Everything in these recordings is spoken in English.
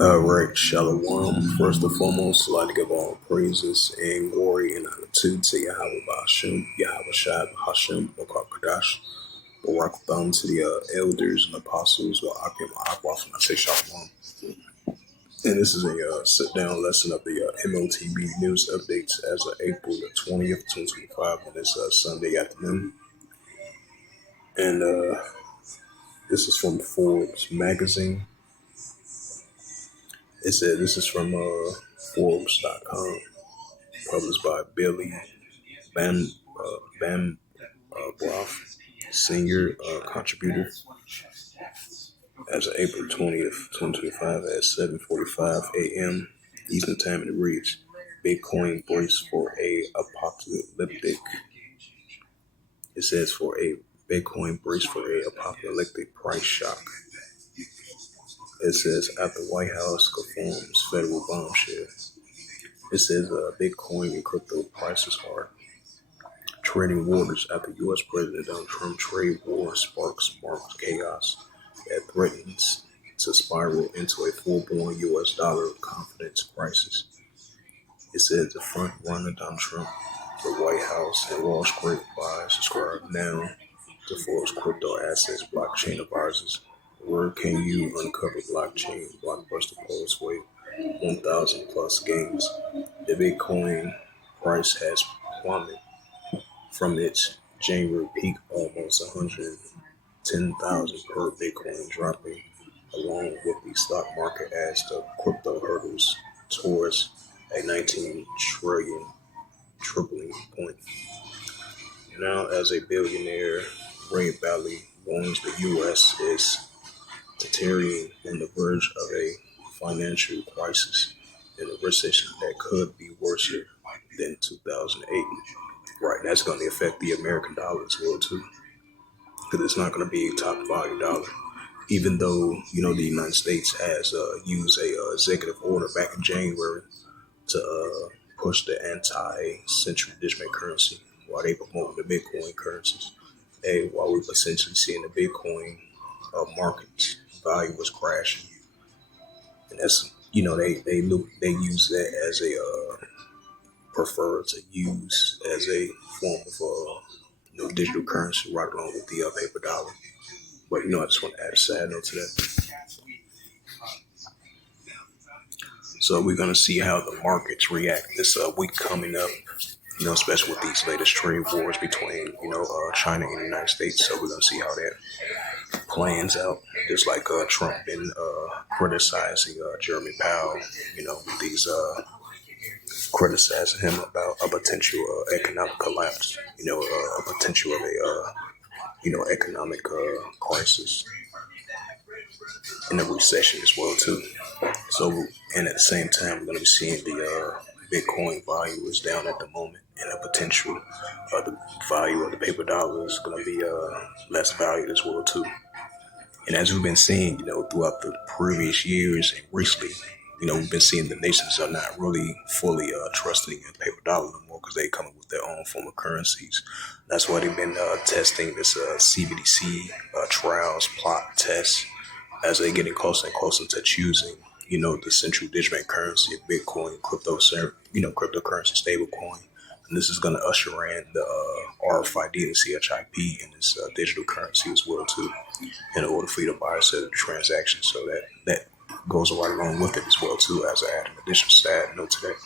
All right, Shalom. First and foremost, I'd like to give all praises and glory and honor to Yahweh Hashem, Yahweh Shai Hashem, Bokar Kadash, Barak Thumb to the elders and apostles, or Akim Akwaf, and I say Shalom. And this is a sit-down lesson of the M.O.T.B news updates as of April the 20th, 2025, on this Sunday afternoon. And this is from Forbes magazine. It said this is from Forbes.com, published by Billy Bam Broth, senior contributor, as of April 20th, 2025 at 7:45 a.m. Eastern Time. It reads, Bitcoin brace for a apocalyptic. It says for a Bitcoin brace for a apocalyptic price shock. It says after White House confirms federal bombshell. It says Bitcoin and crypto prices are treading waters after U.S. President Donald Trump trade war sparks market chaos that threatens to spiral into a full-blown U.S. dollar confidence crisis. It says the front runner Donald Trump, the White House, and Wall Street buy subscribe now to Forbes crypto assets blockchain advisors. Where can you uncover blockchain blockbuster polls with 1,000 plus gains? The Bitcoin price has plummeted from its January peak, almost 110,000 per Bitcoin, dropping along with the stock market as the crypto hurdles towards a 19 trillion tripling point. Now, as a billionaire, Ray Valley warns the U.S. is teetering on the verge of a financial crisis and a recession that could be worse than 2008. Right, that's going to affect the American dollar as well too, because it's not going to be a top value dollar. Even though the United States has used a executive order back in January to push the anti-central digital currency, while they promote the Bitcoin currencies, and while we've essentially seeing the Bitcoin market value was crashing, and that's they use that as a prefer to use as a form of digital currency right along with the paper dollar. But I just want to add a side note to that. So we're gonna see how the markets react this week coming up. Especially with these latest trade wars between China and the United States. So we're gonna see how that plans out. Just like Trump been criticizing Jeremy Powell. With these criticizing him about a potential economic collapse. A potential of a economic crisis and a recession as well too. So, and at the same time, we're going to be seeing the Bitcoin value is down at the moment, and the potential of the value of the paper dollar is going to be less valued as well too. And as we've been seeing, throughout the previous years and recently, we've been seeing the nations are not really fully trusting in paper dollar no more because they come up with their own form of currencies. That's why they've been testing this CBDC trials, plot tests, as they're getting closer and closer to choosing, the central digital currency of Bitcoin, cryptocurrency stablecoin. And this is going to usher in the RFID and CHIP in this digital currency as well too, in order for you to buy or sell the transaction. So that goes right along with it as well too, as I add an additional side note to that.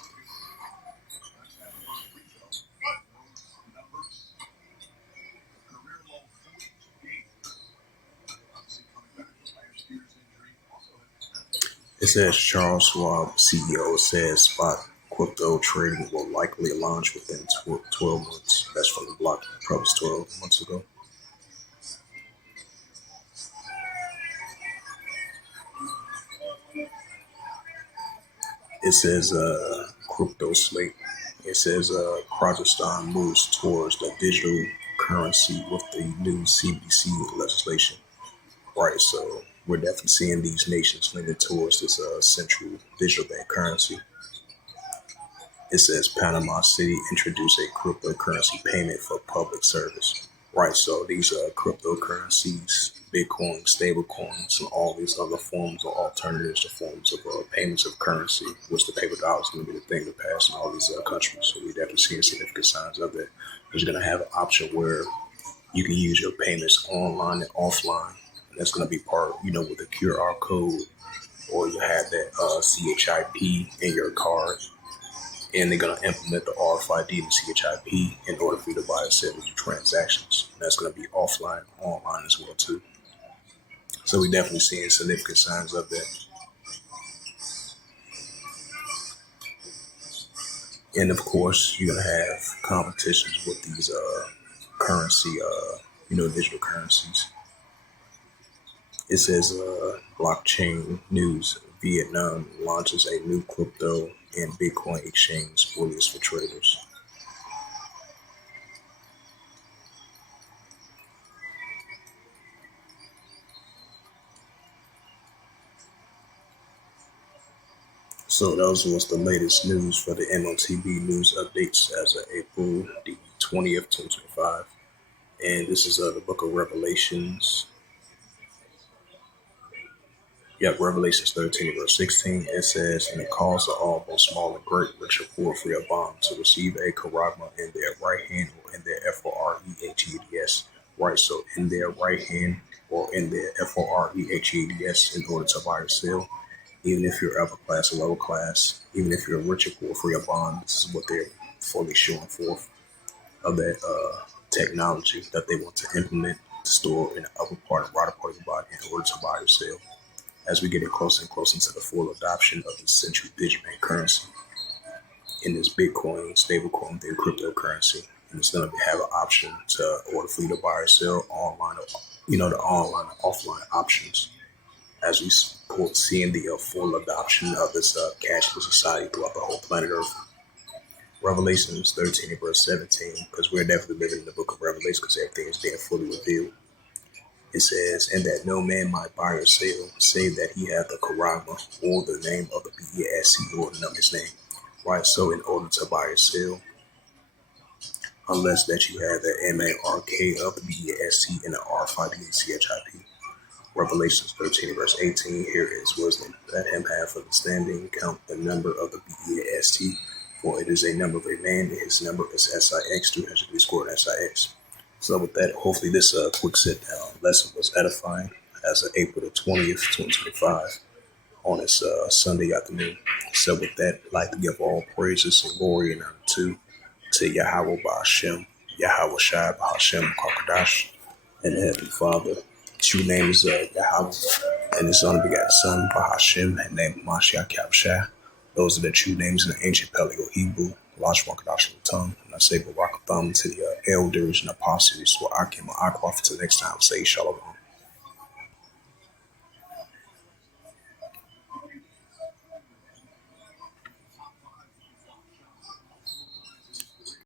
It says Charles Schwab, CEO, says spot crypto trading will likely launch within 12 months. That's from the block, probably 12 months ago. It says crypto slate. It says Kazakhstan moves towards the digital currency with the new CBDC legislation. Right, so we're definitely seeing these nations leaning towards this central digital bank currency. It says Panama City introduced a cryptocurrency payment for public service. Right, so these cryptocurrencies, Bitcoin, stable coins, and all these other forms or alternatives to forms of payments of currency, which the paper dollar is going to be the thing to pass in all these countries. So we definitely seeing significant signs of it. There's going to have an option where you can use your payments online and offline. And that's going to be part, with the QR code, or you have that CHIP in your card, and they're going to implement the RFID and CHIP in order for you to buy and sell your transactions. And that's going to be offline, online as well too. So we're definitely seeing significant signs of that. And of course, you're going to have competitions with these currency, digital currencies. It says blockchain news. Vietnam launches a new crypto and Bitcoin exchange bullies for traders. So those was the latest news for the M.O.T.B news updates as of April the 20th, 2025. And this is the book of Revelations. Yep, Revelations 13, verse 16. It says, "And it calls all, both small and great, rich or poor, free or bond, to receive a charagma in their right hand or in their FOREHEDS." Right, so in their right hand or in their FOREHEDS in order to buy or sell. Even if you're upper class or lower class, even if you're rich or poor, free or bond, this is what they're fully showing forth of that technology that they want to implement to store in the upper part and right part of your body in order to buy or sell. As we get closer and closer to the full adoption of the central digital bank currency in this Bitcoin, stablecoin, then cryptocurrency, and it's going to have an option to order for you to buy or sell online, the online and offline options. As we support seeing the full adoption of this cashless society throughout the whole planet Earth. Revelations 13 verse 17, because we're definitely living in the book of Revelation because everything is being fully revealed. It says, "And that no man might buy or sell, save that he hath the charagma, or the name of the BASC, or the his name." Right, so in order to buy or sell, unless that you have the MARK of the BASC and the RFID and CHIP. Revelations 13 verse 18, "Here is wisdom. Let him have understanding, count the number of the BAST, for it is a number of a man, and his number is SIX, 300 squared SIX." So with that, hopefully this quick sit down lesson was edifying as of April the 20th, 2025 on this Sunday afternoon. So with that, I'd like to give all praises and glory and honor to Yahweh Ba'Shem, Yahweh Shai Ba'Shem Kakadash, and the Heavenly Father. True name is Yahweh, and His only begotten Son, Bahashem, and name Mashiach Yahushua. Those are the true names in the ancient Paleo Hebrew, Lashwan Kadash tongue. And I say Barakatham to the elders and apostles, where I came on Aqua. Until next time, say Shalom.